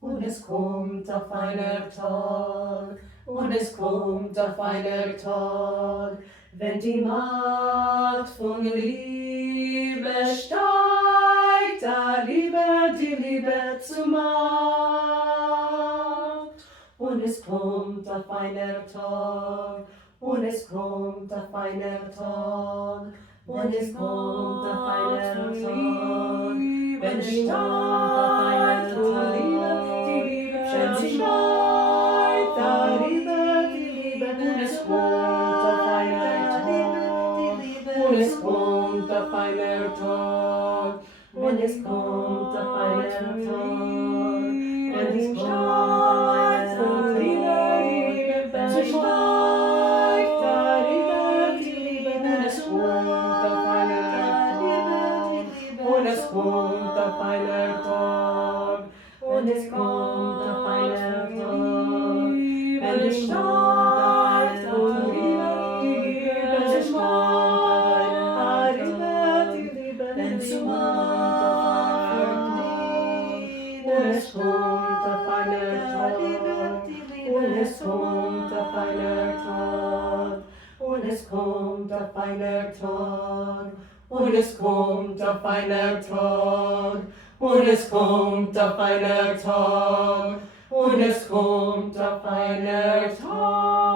Und es kommt auf einer Tag, und es kommt auf einer Tag, wenn die Macht von Liebe steigt, da Liebe die Liebe zu Macht. Und es kommt auf einer Tag, und es kommt auf einer Tag, und es kommt auf einer Tag, wenn die Macht auf einer Tag, die Liebe steigt, da Liebe die Liebe, und es kommt auf einer Tag, und es kommt auf einer Tag, und es kommt auf einer Tag, wenn die Macht von Liebe die Liebe steigt, da Liebe die Liebe, und es kommt auf einer Tag, und es kommt auf einer Tag, und es kommt auf einer Tag, wenn die Macht von Liebe die Liebe steigt, da Liebe die Liebe, wenn es kommt auf einer Tag, und es kommt auf einer Tag, und es kommt auf einer Tag, und es kommt auf einer Tag, und es kommt auf einer Tag, und es kommt auf einer Tag, und es kommt auf einer Tag.